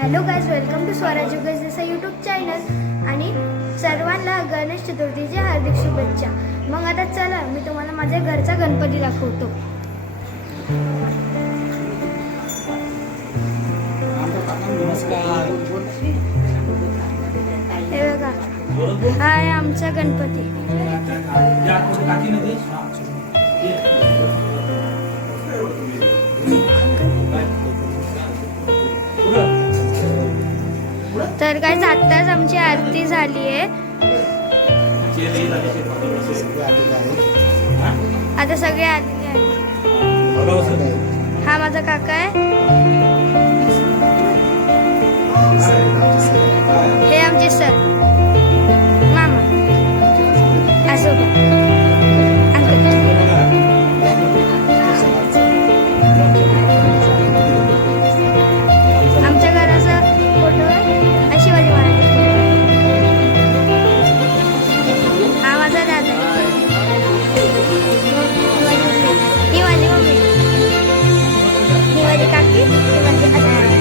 Hello guys, welcome to Swaraj युगेशचा YouTube channel आणि सर्वांना गणेश चतुर्थीच्या हार्दिक शुभेच्छा. मग आता चला मी तुम्हाला माझ्या घरचा गणपती दाखवतो. हे बघा, हा आहे आमचा गणपती. तर काय आत्ताच आमची आरती झाली आहे. आता सगळे आलेले आहेत. हा माझा काका आहे, हे आमचे सर, मामा, आजोबा, अंकल. आमच्या घराचा फोटो आहे शिवाजी महाराज. हा माझा दादा आहे, ही माझी मम्मी, ही माझी काकी, ही माझी आजी.